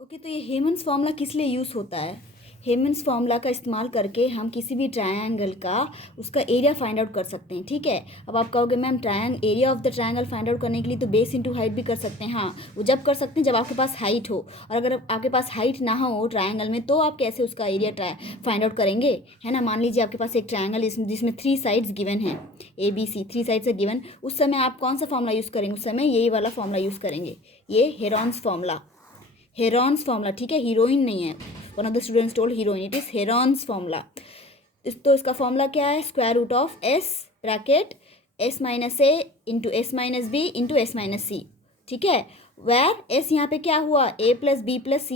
Okay, तो ये हेमंस formula किस लिए यूज़ होता है? हेमंस फॉर्मूला का इस्तेमाल करके हम किसी भी ट्रायंगल का उसका एरिया फाइंड आउट कर सकते हैं। ठीक है, अब आप कहोगे ma'am area of the triangle find out करने के लिए तो बेस इंटू हाइट भी कर सकते हैं। हाँ, वो जब कर सकते हैं जब आपके पास हाइट हो, और अगर आपके पास हाइट ना हो ट्रायंगल में तो आप कैसे उसका एरिया फाइंड आउट करेंगे, है ना। मान लीजिए आपके पास एक ट्रायंगल जिसमें 3 साइड्स गिवन हैं, ABC 3 साइड्स है गिवन, उस समय आप कौन सा फॉर्मूला यूज़ करेंगे? उस समय यही वाला फॉर्मूला यूज़ करेंगे, ये हेरॉन्स फॉर्मूला। हेरॉन्स फॉर्मूला, ठीक है, हीरोइन नहीं है। One of the students told heroine, it is Heron's formula. तो इसका फॉर्मूला क्या है? Square root of S bracket S minus A into S minus B into S minus C. ठीक है, वेयर एस यहाँ पे क्या हुआ? A plus B plus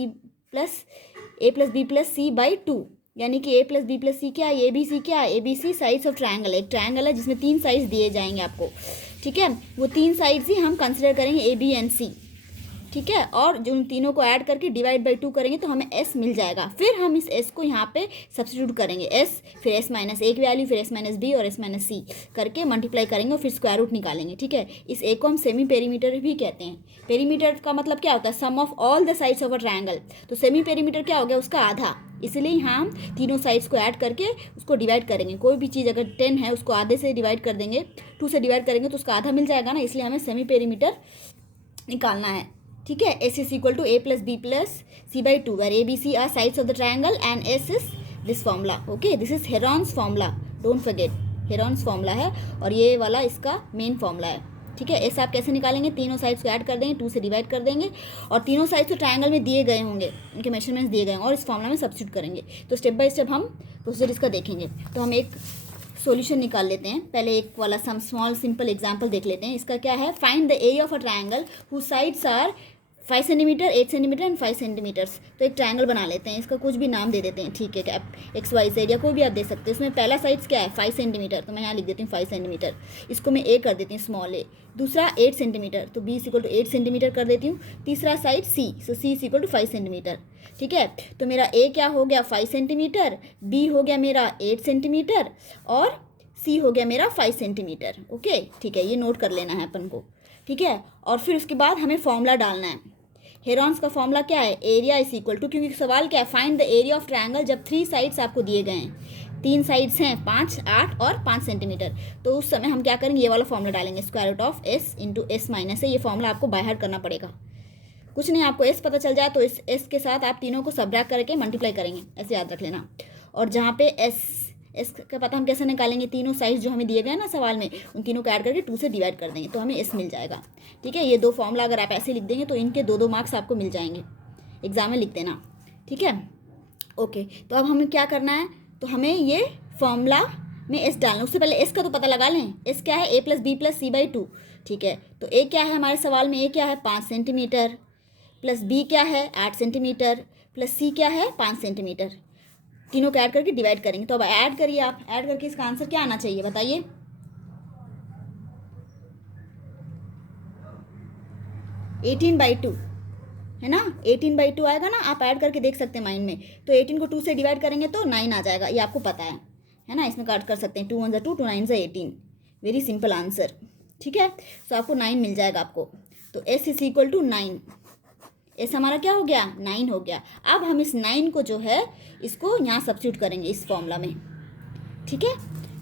C by 2, यानी कि A plus B plus C क्या है? ए बी सी क्या है? A B C sides of triangle. एक ट्रायंगल है जिसमें 3 साइड्स दिए जाएंगे आपको। ठीक है, वो 3 साइड्स ही हम कंसिडर करेंगे, ए बी एंड सी। ठीक है, और जो उन तीनों को ऐड करके डिवाइड बाई 2 करेंगे तो हमें s मिल जाएगा। फिर हम इस s को यहाँ पे सब्स्टिट्यूट करेंगे, s फिर s माइनस a की वैल्यू, फिर s माइनस b और s माइनस c करके मल्टीप्लाई करेंगे और फिर स्क्वायर रूट निकालेंगे। ठीक है, इस a को हम सेमी पेरीमीटर भी कहते हैं। पेरीमीटर का मतलब क्या होता है? Sum of all the sides of a triangle. तो सेमी पेरीमीटर क्या हो गया? उसका आधा। इसलिए हम तीनों साइड्स को ऐड करके उसको डिवाइड करेंगे। कोई भी चीज़ अगर 10 है उसको आधे से डिवाइड कर देंगे, 2 से डिवाइड करेंगे तो उसका आधा मिल जाएगा ना, इसलिए हमें सेमी पेरीमीटर निकालना है। ठीक है, s is equal to a plus B plus C by 2 where a b c are sides of the triangle and s is this formula. Okay, this is Heron's formula, don't forget, Heron's formula है और ये वाला इसका main formula है। ठीक है, s आप कैसे निकालेंगे? तीनों साइड्स को ऐड कर देंगे, 2 से डिवाइड कर देंगे और तीनों साइड्स तो ट्रायंगल में दिए गए होंगे, उनके मेजरमेंट्स दिए गए हैं और इस फॉर्मूला में सब्स्टिट्यूट करेंगे। तो स्टेप बाय स्टेप हम प्रोसीजर इसका देखेंगे। तो हम एक सॉल्यूशन निकाल लेते हैं। पहले एक वाला सम स्मॉल सिंपल एग्जांपल देख लेते हैं। इसका क्या है? Find the area of a triangle whose sides are 5 centimetre, 8 centimetre and 5 centimetres. तो एक ट्रायंगल बना लेते हैं, इसका कुछ भी नाम दे देते हैं। ठीक है, एक्स वाई से एरिया कोई भी आप दे सकते हैं। इसमें पहला साइड्स क्या है? 5 सेंटीमीटर, तो मैं यहाँ लिख देती हूँ 5 सेंटीमीटर। इसको मैं ए कर देती हूँ, स्मॉल ए। दूसरा 8 सेंटीमीटर, तो B is equal to 8 centimetre कर देती हूँ। तीसरा side C, so C is equal to 5 centimetre. ठीक है, तो मेरा ए क्या हो गया? 5 सेंटीमीटर, बी हो गया मेरा 8 सेंटीमीटर और सी हो गया मेरा 5 सेंटीमीटर। ओके, ठीक है, ये नोट कर लेना है अपन को। ठीक है, और फिर उसके बाद हमें फॉर्मूला डालना है। हेरॉन्स का फॉर्मूला क्या है? एरिया इज इक्वल टू, क्योंकि सवाल क्या है? Find the area of triangle जब 3 साइड्स आपको दिए गए हैं। 3 साइड्स हैं 5, 8 और 5 सेंटीमीटर। तो उस समय हम क्या करेंगे? ये वाला फॉर्मूला डालेंगे, square root of S into S minus है। ये फॉर्मूला आपको बाय हार्ट करना पड़ेगा। कुछ नहीं, आपको एस पता चल जाए तो इस एस के साथ आप तीनों को सबट्रैक्ट करके मल्टीप्लाई करेंगे, ऐसे याद रख लेना। और जहाँ पे एस का पता हम कैसे निकालेंगे? तीनों साइज जो हमें दिए गए ना सवाल में, उन तीनों को ऐड करके 2 से डिवाइड कर देंगे तो हमें एस मिल जाएगा। ठीक है, ये 2 फॉर्मूला अगर आप ऐसे लिख देंगे तो इनके 2-2 मार्क्स आपको मिल जाएंगे, एग्जाम में लिख देना। ठीक है, ओके, तो अब हमें क्या करना है? तो हमें ये फॉर्मूला में एस डालना। उससे पहले एस का तो पता लगा लें। एस क्या है? A plus B plus C by 2। ठीक है, तो ए क्या है हमारे सवाल में? ए क्या है? 5 सेंटीमीटर, प्लस बी क्या है? 8 सेंटीमीटर, प्लस सी क्या है? 5 सेंटीमीटर। तीनों को ऐड करके डिवाइड करेंगे। तो अब ऐड करिए, आप ऐड करके इसका आंसर क्या आना चाहिए बताइए? 18/2 है ना, 18/2 आएगा ना। आप ऐड करके देख सकते हैं माइंड में। तो 18 को 2 से डिवाइड करेंगे तो 9 आ जाएगा, ये आपको पता है ना। इसमें काट कर सकते हैं, 2 1 2, 2 9 18, वेरी सिंपल आंसर। ठीक है, तो आपको 9 मिल जाएगा आपको। तो S is equal to 9, S हमारा क्या हो गया? 9 हो गया। अब हम इस 9 को जो है इसको यहाँ सब्स्टिट्यूट करेंगे इस फॉर्मूला में। ठीक है,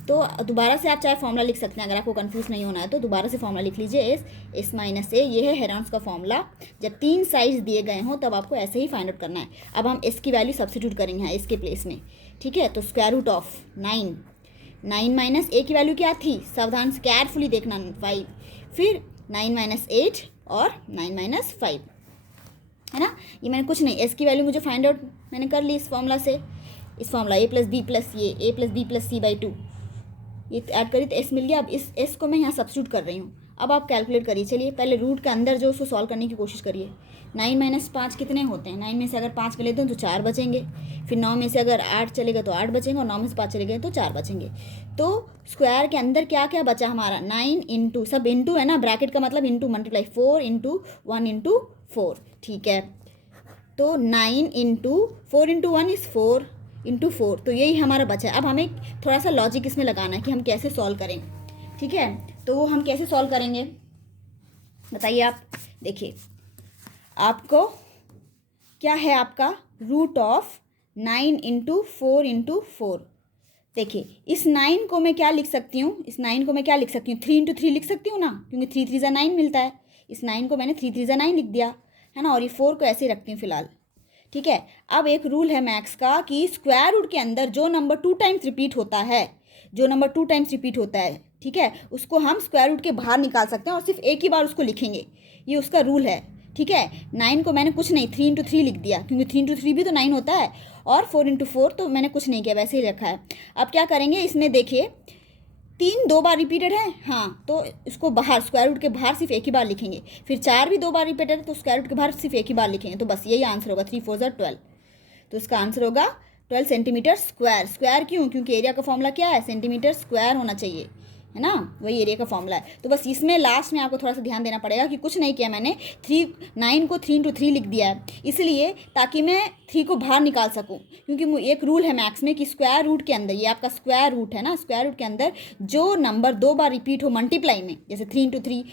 तो दोबारा से आप चाहे फॉर्मूला लिख सकते हैं, अगर आपको कंफ्यूज नहीं होना है तो दोबारा से फॉर्मूला लिख लीजिए, एस माइनस ए। ये है हेरॉन्स का फॉर्मूला। जब 3 साइड्स दिए गए हों तब आपको ऐसे ही फाइंड आउट करना है। अब हम एस की वैल्यू सब्स्टिट्यूट करेंगे यहाँ इसके प्लेस में। ठीक है, तो स्क्वायर रूट ऑफ 9 माइनस ए की वैल्यू क्या थी? सावधान से केयरफुली देखना, 5, फिर 9 माइनस 8 और 9 माइनस 5, है ना। ये मैंने कुछ नहीं, एस की वैल्यू मुझे फाइंड आउट मैंने कर ली इस फॉर्मूला से। इस formula A plus B plus ये A plus B plus C by 2, ये ऐड करी तो एस मिल गया। अब इस एस को मैं यहाँ सब्स्टिट्यूट कर रही हूँ। अब आप कैलकुलेट करिए। चलिए पहले रूट के अंदर जो उसको सॉल्व करने की कोशिश करिए। 9 माइनस 5 कितने होते हैं? 9 में से अगर 5 ले लेते हैं तो 4 बचेंगे। फिर 9 में से अगर 8 चलेगा तो 8 बचेंगे, और 9 में से 5 चले गए तो 4 बचेंगे। तो स्क्वायर के अंदर क्या क्या बचा हमारा? 9 इंटू, सब इंटू है ना, ब्रैकेट का मतलब इंटू, मल्टीप्लाई 4 इंटू 1 इंटू 4। ठीक है, तो 9 इंटू 4 इंटू 1 इज़ 4 इंटू 4, तो यही हमारा बचा है। अब हमें थोड़ा सा लॉजिक इसमें लगाना है कि हम कैसे सॉल्व करें। ठीक है, तो वो हम कैसे सॉल्व करेंगे बताइए आप। देखिए, आपको क्या है आपका रूट ऑफ 9 इंटू 4 देखिए इस 9 को मैं क्या लिख सकती हूँ, इस 9 को मैं क्या लिख सकती हूँ, 3 इंटू 3 लिख सकती हूँ ना, क्योंकि 3 3 9 मिलता है। इस 9 को मैंने 3 3 9 लिख दिया है ना, और ये 4 को ऐसे ही रखती हूँ फिलहाल। ठीक है, अब एक रूल है मैथ्स का कि स्क्वायर रूट के अंदर जो नंबर 2 टाइम्स रिपीट होता है, जो नंबर 2 टाइम्स रिपीट होता है, ठीक है, उसको हम स्क्वायर रूट के बाहर निकाल सकते हैं और सिर्फ एक ही बार उसको लिखेंगे, ये उसका रूल है। ठीक है, 9 को मैंने कुछ नहीं 3 इंटू 3 लिख दिया, क्योंकि 3 इंटू 3 भी तो 9 होता है, और 4 इंटू 4 तो मैंने कुछ नहीं किया, वैसे ही रखा है। अब क्या करेंगे, इसमें देखिए 3 2 बार रिपीटेड है, हाँ, तो इसको बाहर स्क्वायर रूट के बाहर सिर्फ एक ही बार लिखेंगे। फिर 4 भी 2 बार रिपीटेड है, तो स्क्वायर रूट के बाहर सिर्फ एक ही बार लिखेंगे। तो बस यही आंसर होगा, 3 4 12। तो इसका आंसर होगा 12 सेंटीमीटर स्क्वायर। स्क्वायर क्यों, क्योंकि एरिया का फॉर्मूला क्या है, सेंटीमीटर स्क्वायर होना चाहिए, है ना, वही एरिया का फॉर्मूला है। तो बस इसमें लास्ट में आपको थोड़ा सा ध्यान देना पड़ेगा कि कुछ नहीं किया मैंने, 9 को 3 इंटू 3 लिख दिया है, इसलिए ताकि मैं 3 को बाहर निकाल सकूं, क्योंकि एक रूल है मैथ्स में कि स्क्वायर रूट के अंदर, ये आपका स्क्वायर रूट है ना, स्क्वायर रूट के अंदर जो नंबर 2 बार रिपीट हो मल्टीप्लाई में, जैसे 3 इंटू 3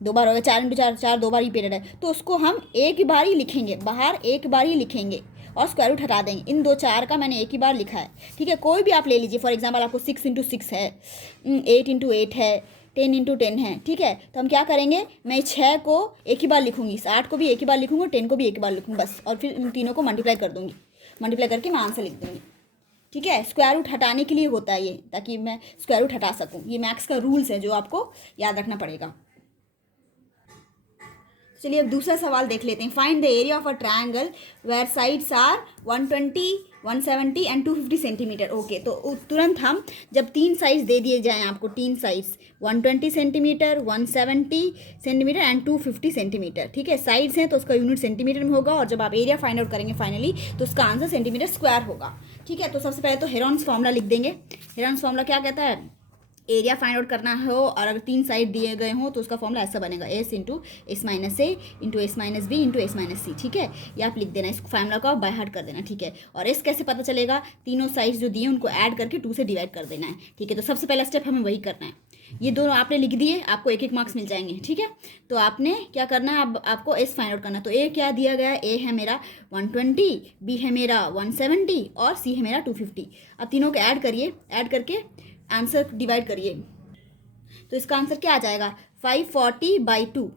2 बार हो गया, 4 इंटू 4 4 2 बार रिपीटेड है, तो उसको हम एक बार ही लिखेंगे, बाहर एक बार ही लिखेंगे और स्क्वायर रूट हटा देंगे। इन 2 4 का मैंने एक ही बार लिखा है। ठीक है, कोई भी आप ले लीजिए, फॉर एग्जांपल आपको 6 इंटू 6 है, 8 इंटू 8 है, 10 इंटू 10 है। ठीक है, तो हम क्या करेंगे, मैं 6 को एक ही बार लिखूंगी, 8 को भी एक ही बार लिखूंगी, 10 को भी एक ही बार लिखूंगी बस, और फिर इन तीनों को मल्टीप्लाई कर दूंगी, मल्टीप्लाई करके मैं आंसर लिख दूंगी। ठीक है, स्क्वायर रूट हटाने के लिए होता है ये, ताकि मैं स्क्वायर रूट हटा सकूँ। ये मैथ्स का रूल्स है जो आपको याद रखना पड़ेगा। चलिए अब दूसरा सवाल देख लेते हैं। Find the area of a triangle where sides are 120, 170 and 250 centimetre. Okay, तो तुरंत हम जब 3 साइड्स दे दिए जाएँ आपको, 3 sides 120 centimetre, 170 centimetre and 250 centimetre. ठीक है, साइड्स हैं तो उसका यूनिट सेंटीमीटर में होगा, और जब आप एरिया फाइंड आउट करेंगे फाइनली तो उसका आंसर सेंटीमीटर स्क्वायर होगा। ठीक है, तो सबसे पहले तो हेरॉन्स फॉर्मूला लिख देंगे। हेरॉन्स फॉर्मूला क्या कहता है, एरिया फाइंड आउट करना हो और अगर 3 साइड दिए गए हों तो उसका फॉर्मूला ऐसा बनेगा, S into S minus A into S minus B into S minus C. ठीक है, ये आप लिख देना, इस फॉर्मूला को आप बाय हार्ट कर देना। ठीक है, और एस कैसे पता चलेगा, तीनों साइड्स जो दिए उनको ऐड करके 2 से डिवाइड कर देना है। ठीक है, तो सबसे पहला स्टेप हमें वही करना है। ये दोनों आपने लिख दिए, आपको 1 1 मार्क्स मिल जाएंगे। ठीक है, तो आपने क्या करना है, अब आपको एस फाइंड आउट करना है। तो ए क्या दिया गया है, ए है मेरा 120, बी है मेरा 170 और सी है मेरा 250। अब तीनों को ऐड करिए, ऐड करके आंसर डिवाइड करिए, तो इसका आंसर क्या आ जाएगा, 540/2,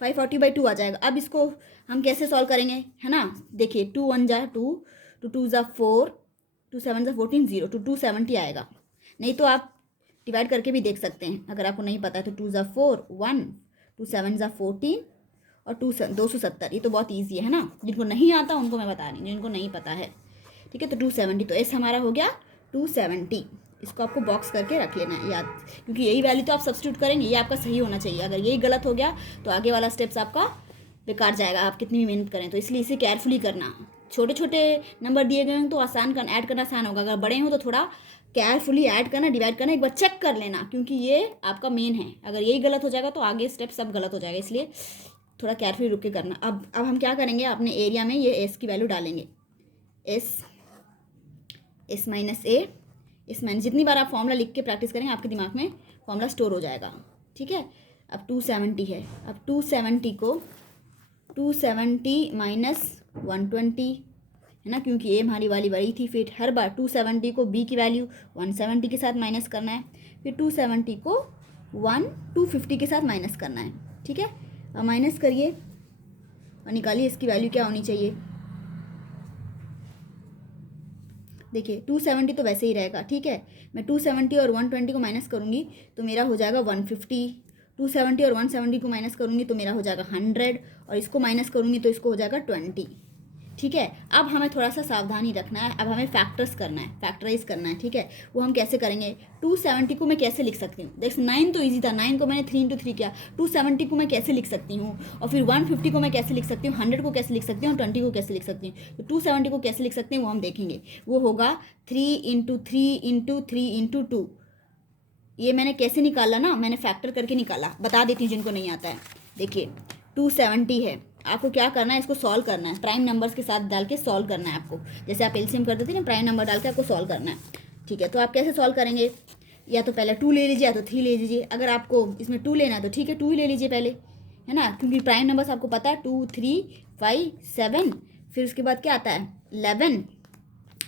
540/2 आ जाएगा। अब इसको हम कैसे सॉल्व करेंगे, है ना, देखिए 2 1 जा 2, 2 2 जा 4, 2 7 जा 14, 0 to 270 आएगा। नहीं तो आप डिवाइड करके भी देख सकते हैं, अगर आपको नहीं पता है तो 2 जा 4 1, 2 7 जा 14 और 270। ये तो बहुत ईजी है ना, जिनको नहीं आता उनको मैं बता रही हूँ, जिनको नहीं पता है। ठीक है, तो 270, तो एस हमारा हो गया 270। इसको आपको बॉक्स करके रख लेना है याद, क्योंकि यही वैल्यू तो आप सब्स्टिट्यूट करेंगे, ये आपका सही होना चाहिए। अगर यही गलत हो गया तो आगे वाला स्टेप्स आपका बेकार जाएगा, आप कितनी भी मेहनत करें। तो इसलिए इसे केयरफुली करना। छोटे छोटे नंबर दिए गए हैं तो आसान करना, ऐड करना आसान होगा, अगर बड़े हो तो थोड़ा केयरफुली ऐड करना, डिवाइड करना, एक बार चेक कर लेना, क्योंकि ये आपका मेन है। अगर यही गलत हो जाएगा तो आगे स्टेप सब गलत हो जाएगा, इसलिए थोड़ा केयरफुली रुक के करना। अब हम क्या करेंगे, अपने एरिया में ये एस की वैल्यू डालेंगे, एस माइनस ए, इस मैंने जितनी बार आप फॉर्मूला लिख के प्रैक्टिस करेंगे आपके दिमाग में फॉर्मूला स्टोर हो जाएगा। ठीक है, अब 270 है, अब 270 को 270 माइनस 120 है ना, क्योंकि ए हमारी वाली बड़ी थी। फिर हर बार 270 को बी की वैल्यू 170 के साथ माइनस करना है, फिर 270 को 250 के साथ माइनस करना है। ठीक है, अब माइनस करिए और निकालिए इसकी वैल्यू क्या होनी चाहिए। देखिए 270 तो वैसे ही रहेगा। ठीक है, मैं 270 और 120 को माइनस करूँगी तो मेरा हो जाएगा 150, 270 और 170 को माइनस करूँगी तो मेरा हो जाएगा 100, और इसको माइनस करूँगी तो इसको हो जाएगा 20। ठीक है, अब हमें थोड़ा सा सावधानी रखना है, अब हमें फैक्टर्स करना है, फैक्टराइज करना है। ठीक है, वो हम कैसे करेंगे, 270 को मैं कैसे लिख सकती हूँ, देख 9 तो ईजी था, 9 को मैंने 3 इंटू 3 किया, 270 को मैं कैसे लिख सकती हूँ, और फिर 150 को मैं कैसे लिख सकती हूँ, 100 को कैसे लिख सकती हूँ, और 20 को कैसे लिख सकती हूँ। तो 270 को कैसे लिख सकते हैं वो हम देखेंगे, वो होगा 3 इंटू 3 इंटू 3 इंटू 2। ये मैंने कैसे निकाला ना, मैंने फैक्टर करके निकाला, बता देती हूँ जिनको नहीं आता है। देखिए 270 है, आपको क्या करना है, इसको सॉल्व करना है, प्राइम नंबर्स के साथ डाल के सॉल्व करना है आपको, जैसे आप एलसीएम करते थे ना, प्राइम नंबर डाल के आपको सॉल्व करना है। ठीक है, तो आप कैसे सॉल्व करेंगे, या तो पहले 2 ले लीजिए या तो 3 ले लीजिए। अगर आपको इसमें 2 लेना है तो ठीक है 2 ही ले लीजिए पहले, है ना, क्योंकि प्राइम नंबर्स आपको पता है 2 3 5 7 फिर उसके बाद क्या आता है 11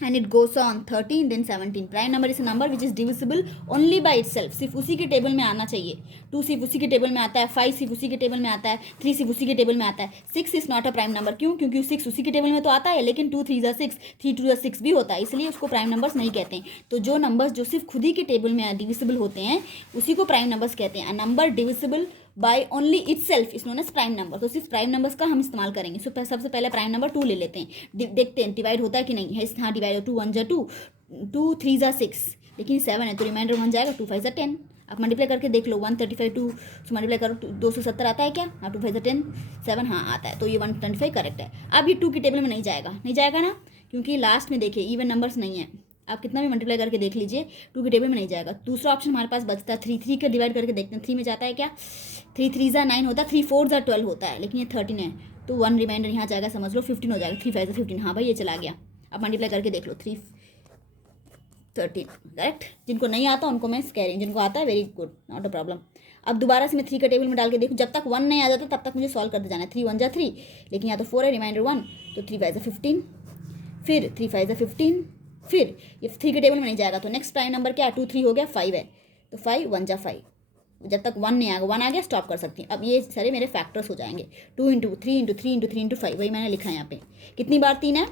and it goes on 13 then 17. Prime number is a number which is divisible only by itself, सिर्फ उसी के टेबल में आना चाहिए. 2 सिर्फ उसी के टेबल में आता है, 5 सिर्फ उसी के टेबल में आता है, 3 सिर्फ उसी के टेबल में आता है. 6 is not a prime number. क्यों? क्योंकि 6 उसी के टेबल में तो आता है, लेकिन 2 3 6, 3 2 6 भी होता है, इसलिए उसको प्राइम नंबर्स नहीं कहते हैं. तो जो नंबर्स जो सिर्फ खुद ही के टेबल में डिविजिबल होते हैं उसी को प्राइम नंबर्स कहते हैं. A number divisible by only itself is known as prime number. तो सिर्फ प्राइम नंबर्स का हम इस्तेमाल करेंगे. सबसे पहले प्राइम नंबर 2 ले लेते हैं, देखते हैं डिवाइड होता है कि नहीं है. हाँ डिवाइड, 2 1 जा 2, 2 3 जा 6, लेकिन 7 है तो रिमाइंडर 1 जाएगा, 2 5 जा 10. आप मल्टीप्लाई करके देख लो, 135 2 से मल्टीप्लाई करो 270 आता है क्या? हाँ 2 5 जा 10, 7 हाँ आता है, तो ये 125 करेक्ट है. अब ये 2 की टेबल में नहीं जाएगा ना, क्योंकि लास्ट में देखिए इवन नंबर्स नहीं है. आप कितना भी मल्टीप्लाई करके देख लीजिए 2 की टेबल में नहीं जाएगा. दूसरा ऑप्शन हमारे पास बचता है 3 का डिवाइड करके देखते हैं 3 में जाता है क्या? 3 3 जा 9 होता है, 3 4 जा 12 होता है, लेकिन ये 13 है तो 1 रिमाइंडर यहाँ जाएगा, समझ लो 15 हो जाएगा. 3 5 जा 15, हाँ भाई ये चला गया. आप मल्टीप्लाई करके देख लो 3 13 करेक्ट. जिनको नहीं आता उनको मैं कह रही हूँ, जिनको आता है very good, not a problem. अब दोबारा से मैं 3 का टेबल में डाल के देखूँ, जब तक 1 नहीं आ जाता तब तक मुझे सॉल्व करते जाना है. 3 1 जा 3, लेकिन यहाँ तो 4 है, रिमाइंडर 1, तो 3 5 जा 15, फिर 3 5 जा 15, फिर ये 3 के टेबल में नहीं जाएगा तो नेक्स्ट प्राइम नंबर क्या है? 2 3 हो गया, 5 है तो 5 1 जा 5. जब तक 1 नहीं आएगा, 1 आ गया स्टॉप कर सकती हैं. अब ये सारे मेरे फैक्टर्स हो जाएंगे. 2 इंटू 3 इंटू 3 इंटू 3 इंटू 5, वही मैंने लिखा है यहाँ पे. कितनी बार 3 है?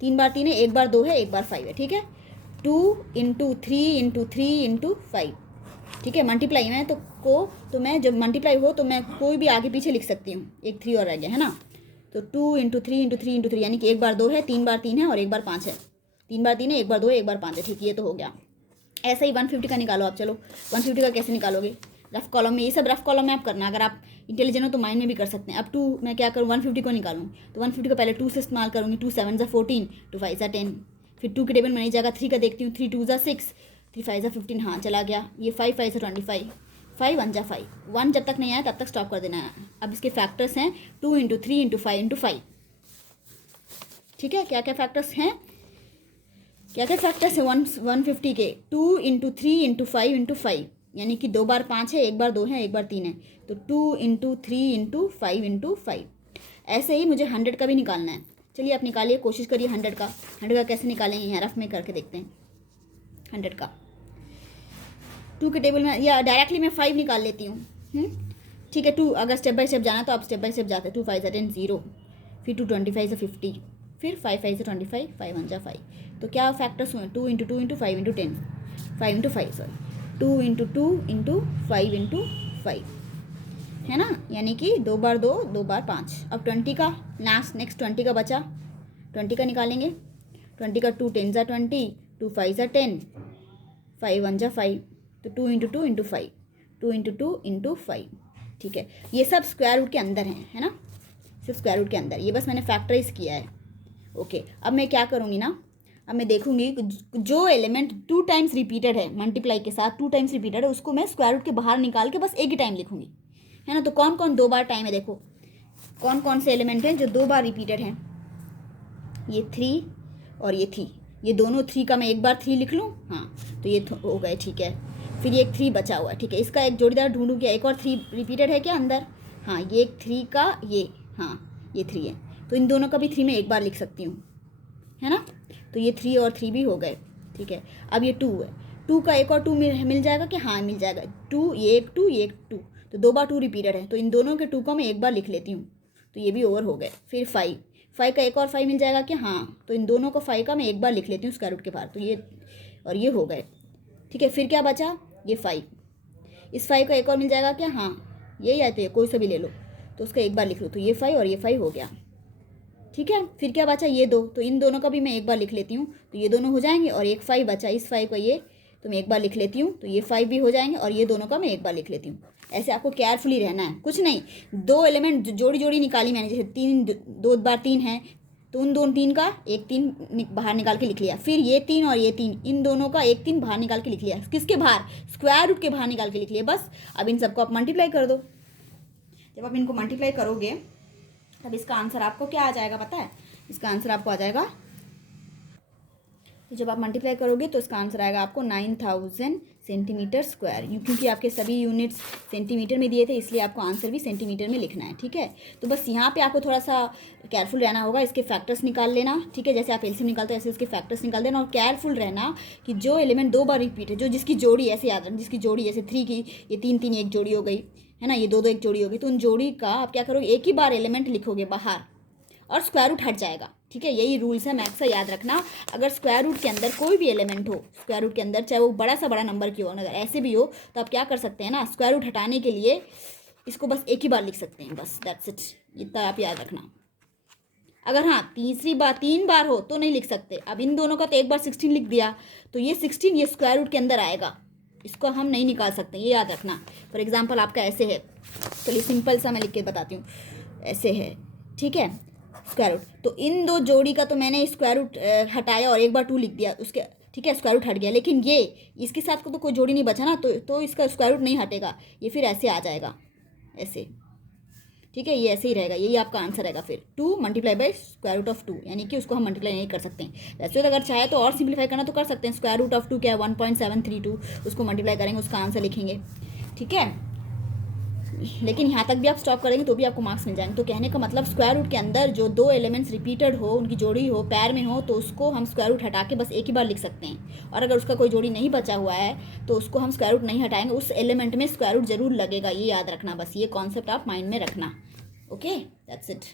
3 बार 3 है, एक बार 2 है, एक बार 5 है. ठीक है, 2 इंटू 3 इंटू 3 इंटू 5. ठीक है, मल्टीप्लाई में तो मैं जब मल्टीप्लाई हो तो मैं कोई भी आगे पीछे लिख सकती हूँ. एक 3 और रह गया है ना, तो 2 इंटू 3 इंटू 3 इंटू 3, यानी कि एक बार 2 है, 3 बार 3 है और एक बार 5 है. 3 बार 3 है, एक बार 2 है, एक बार 5 है. ठीक है, ये तो हो गया. ऐसा ही 150 का निकालो आप. चलो 150 का कैसे निकालोगे? रफ कॉलम में, ये सब रफ कॉलम में आप करना. अगर आप इंटेलिजेंट हो तो माइंड में भी कर सकते हैं. अब 2 मैं क्या करूँ, 150 को निकालूँ तो 150 को पहले 2 से इस्तेमाल करूँगी. 2 7 जा 14, 2 5 जा 10, फिर 2 के टेबल में नहीं जाएगा. 3 का देखती हूँ, 3 2 जा 6, 3 5 जा 15, हाँ चला गया. ये 5 5 जा 25, 5 1 जा 5. 1 जब तक नहीं आया तब तक स्टॉप कर देना है. अब इसके फैक्टर्स हैं 2 इंटू 3 इंटू 5 इंटू 5. ठीक है, क्या क्या फैक्टर्स हैं? क्या क्या फैक्टर्स है 150 के? 2 इंटू 3 इंटू 5 इंटू 5, यानी कि 2 बार 5 है, एक बार 2 है, एक बार 3 है, तो 2 इंटू 3 इंटू 5 इंटू 5. ऐसे ही मुझे 100 का भी निकालना है. चलिए आप निकालिए, कोशिश करिए 100 का. 100 का कैसे निकालेंगे, यहाँ रफ में करके देखते हैं. 100 का 2 के टेबल में, या डायरेक्टली मैं 5 निकाल लेती हूँ. ठीक है, 2 अगर स्टेप बाय स्टेप जाना तो आप स्टेप बाय स्टेप जाते हैं. 2 5 जा 10 0, फिर 2 25 जा 50, फिर 5 5 जा 25, 5 1 जा 5. तो क्या फैक्टर्स हुए? 2 into 2 into 5 into 10, 5 into 5 sorry, 2 into 2 into 5 into 5, है ना, यानी कि 2 बार 2, 2 बार 5. अब 20 का नेक्स्ट 20 का बचा, 20 का निकालेंगे. 20 का 2 10 जा 20, 2 5 जा 10, 5 1 जा 5, तो 2 इंटू 2 इंटू 5, 2 इंटू 2 इंटू 5. ठीक है, ये सब स्क्वायर रूट के अंदर हैं, है ना, सिर्फ स्क्वायर रूट के अंदर. ये बस मैंने फैक्टराइज किया है. ओके, अब मैं क्या करूँगी ना, अब मैं देखूंगी जो एलिमेंट 2 टाइम्स रिपीटेड है, मल्टीप्लाई के साथ 2 टाइम्स रिपीटेड है, उसको मैं स्क्वायर रूट के बाहर निकाल के बस एक ही टाइम लिखूंगी, है ना. तो कौन कौन 2 बार टाइम है, देखो कौन कौन से एलिमेंट हैं जो 2 बार रिपीटेड हैं. ये 3 और ये 3, ये दोनों 3 का मैं एक बार 3 लिख लूँ, हाँ तो ये हो गए. ठीक है, फिर ये एक 3 बचा हुआ है. ठीक है, इसका एक जोड़ीदार ढूंढूँ क्या, एक और 3 रिपीटेड है क्या अंदर, हाँ ये एक 3 का, ये हाँ ये 3 है, तो इन दोनों का भी 3 मैं एक बार लिख सकती हूँ, है ना. तो ये 3 और 3 भी हो गए. ठीक है, अब ये 2 है, 2 का एक और 2 मिल जाएगा कि, हाँ मिल जाएगा. 2 ये एक 2 ये एक 2, तो 2 बार 2 रिपीटेड है, तो इन दोनों के 2 को मैं एक बार लिख लेती हूँ, तो ये भी ओवर हो गए. फिर 5 का एक और 5 मिल जाएगा कि, हाँ तो इन दोनों को 5 का मैं एक बार लिख लेती हूँ स्क्वायर रूट के बाहर, तो ये और ये हो गए. ठीक है, फिर क्या बचा, ये 5, इस 5 का एक और मिल जाएगा क्या, हाँ यही आते हैं, कोई सा भी ले लो, तो उसका एक बार लिख लो, तो ये 5 और ये 5 हो गया. ठीक है, फिर क्या बचा, ये 2, तो इन दोनों का भी मैं एक बार लिख लेती हूँ, तो ये दोनों हो जाएंगे. और एक 5 बचा, इस 5 का ये तो मैं एक बार लिख लेती हूँ, तो ये 5 भी हो जाएंगे, और ये दोनों का मैं एक बार लिख लेती हूँ. ऐसे आपको केयरफुली रहना है, कुछ नहीं. 2 एलिमेंट जोड़ी जोड़ी निकाली मैंने, जैसे 3 2 बार 3 है, तो उन दोनों 3 का एक 3 बाहर निकाल के लिख लिया. फिर ये 3 और ये 3, इन दोनों का एक 3 बाहर निकाल के लिख लिया. किसके बाहर, स्क्वायर रूट के बाहर निकाल के लिख लिया. बस अब इन सबको आप मल्टीप्लाई कर दो. जब आप इनको मल्टीप्लाई करोगे तब इसका आंसर आपको क्या आ जाएगा पता है, इसका आंसर आपको आ जाएगा तो जब आप मल्टीप्लाई करोगे तो इसका आंसर आएगा आपको 9000 सेंटीमीटर स्क्वायर। क्योंकि आपके सभी यूनिट्स सेंटीमीटर में दिए थे, इसलिए आपको आंसर भी सेंटीमीटर में लिखना है। ठीक है, तो बस यहाँ पे आपको थोड़ा सा केयरफुल रहना होगा, इसके फैक्टर्स निकाल लेना। ठीक है, जैसे आप एलसीएम निकालते हो ऐसे इसके फैक्टर्स निकाल देना, और केयरफुल रहना कि जो एलिमेंट 2 बार रिपीट है, जो जिसकी जोड़ी, ऐसे याद रखना, जिसकी जोड़ी, जैसे 3 की ये 3 3 एक जोड़ी हो गई है ना, ये 2 2 एक जोड़ी हो गई, तो उन जोड़ी का आप क्या करोगे, एक ही बार एलिमेंट लिखोगे बाहर और स्क्वायर रूट हट जाएगा। ठीक है, यही रूल्स है मैथ्स का, याद रखना। अगर स्क्वायर रूट के अंदर कोई भी एलिमेंट हो, स्क्वायर रूट के अंदर चाहे वो बड़ा सा बड़ा नंबर की हो, अगर ऐसे भी हो तो आप क्या कर सकते हैं ना, स्क्वायर रूट हटाने के लिए इसको बस एक ही बार लिख सकते हैं, बस दैट्स इट। इतना आप याद रखना। अगर हाँ 3 बार हो तो नहीं लिख सकते। अब इन दोनों का तो एक बार 16 लिख दिया, तो ये 16 ये स्क्वायर रूट के अंदर आएगा, इसको हम नहीं निकाल सकते, ये याद रखना। फॉर एग्जाम्पल आपका ऐसे है, चलिए सिंपल सा मैं लिख के बताती हूँ, ऐसे है। ठीक है, स्क्वायर रूट, तो इन 2 जोड़ी का तो मैंने स्क्वायर रूट हटाया और एक बार 2 लिख दिया उसके। ठीक है, स्क्वायर रूट हट गया, लेकिन ये इसके साथ को तो कोई जोड़ी नहीं बचा ना, तो इसका स्क्वायर रूट नहीं हटेगा, ये फिर ऐसे आ जाएगा, ऐसे। ठीक है, ये ऐसे ही रहेगा, यही आपका आंसर रहेगा फिर 2 multiply by square root of 2, यानी कि उसको हम मल्टीप्लाई नहीं कर सकते हैं। वैसे तो अगर चाहे तो और सिंप्लीफाई करना तो कर सकते हैं। स्क्वायर रूट ऑफ 2 क्या है, 1.732, उसको मल्टीप्लाई करेंगे, उसका आंसर लिखेंगे। ठीक है, लेकिन यहाँ तक भी आप स्टॉप करेंगे तो भी आपको मार्क्स मिल जाएंगे। तो कहने का मतलब स्क्वायर रूट के अंदर जो 2 एलिमेंट्स रिपीटेड हो, उनकी जोड़ी हो, पैर में हो, तो उसको हम स्क्वायर रूट हटा के बस एक ही बार लिख सकते हैं। और अगर उसका कोई जोड़ी नहीं बचा हुआ है तो उसको हम स्क्वायर रूट नहीं हटाएंगे, उस एलिमेंट में स्क्वायर रूट जरूर लगेगा, ये याद रखना। बस ये कॉन्सेप्ट आप माइंड में रखना। Okay, that's it.